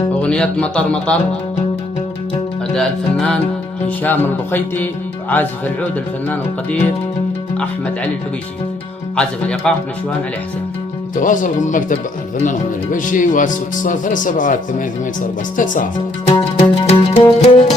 أغنية مطر مطر، أداء الفنان هشام البخيتي، عازف العود الفنان القدير أحمد علي الحبيشي، عازف الإيقاع نشوان علي حسين. تواصل مع مكتب الفنان أحمد الحبيشي واتصال 378 7 8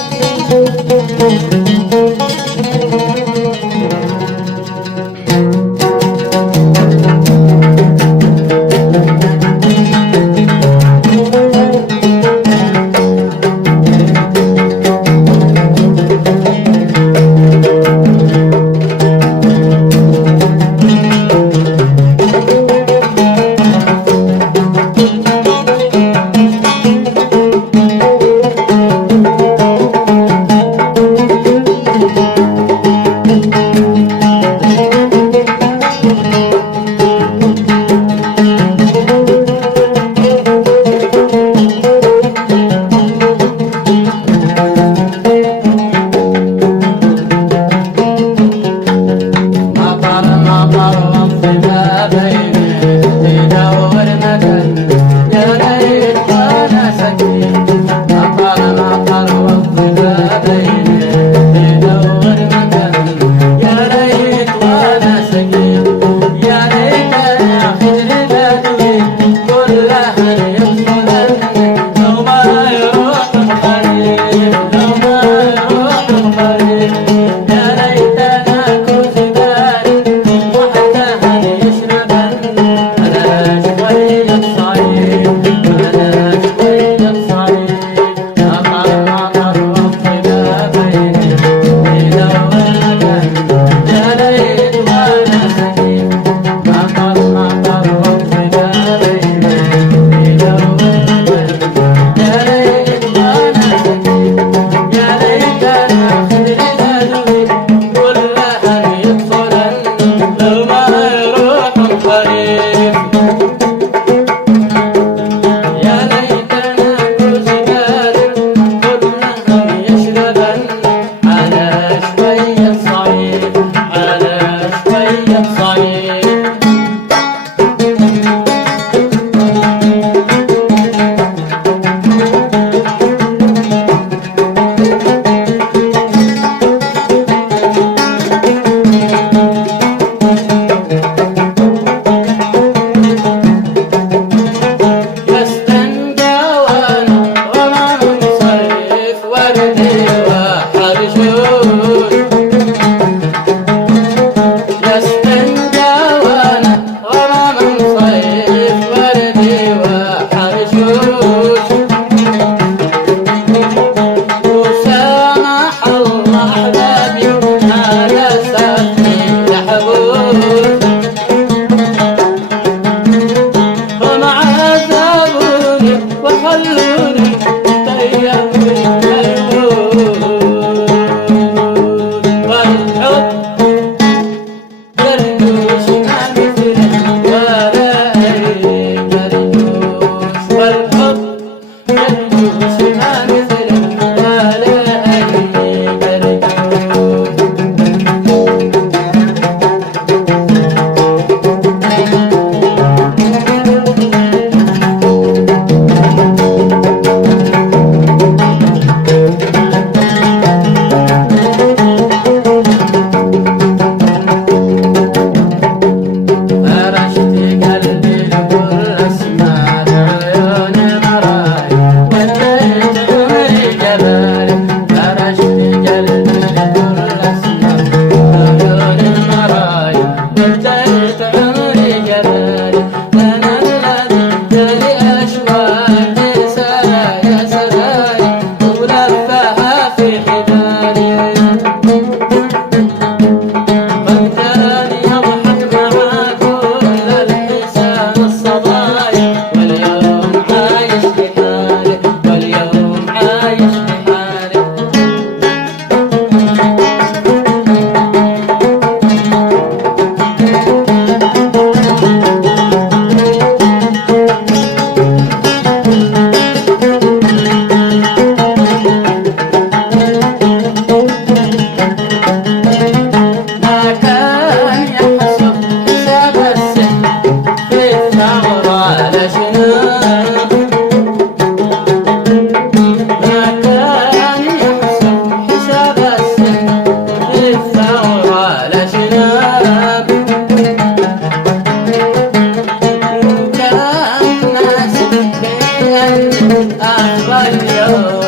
أخبر يوم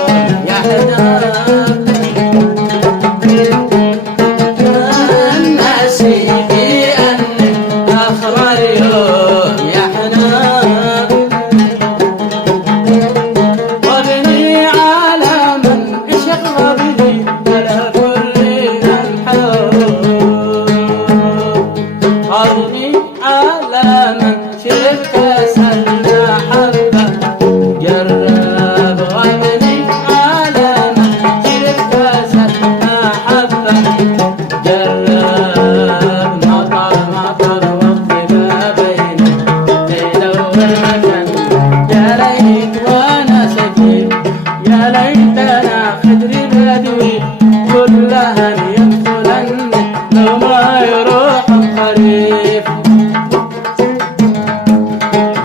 يا حنان نسيتي أنك أخبر يوم يا حنان وابني على من عشق وابني على كل الحب وابني على من شرب كاس المحبة جرب وابني على من شرب كاس المحبة جرب مطر مطر وقت ما بينك ليلة والمكان يا ليت وانا سكين يا ليتنا خدري بدوي كلها يدخلن لو ما يروح الطريق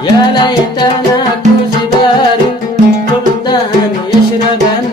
يا ليتنا كوز بارد كل دهن يشربن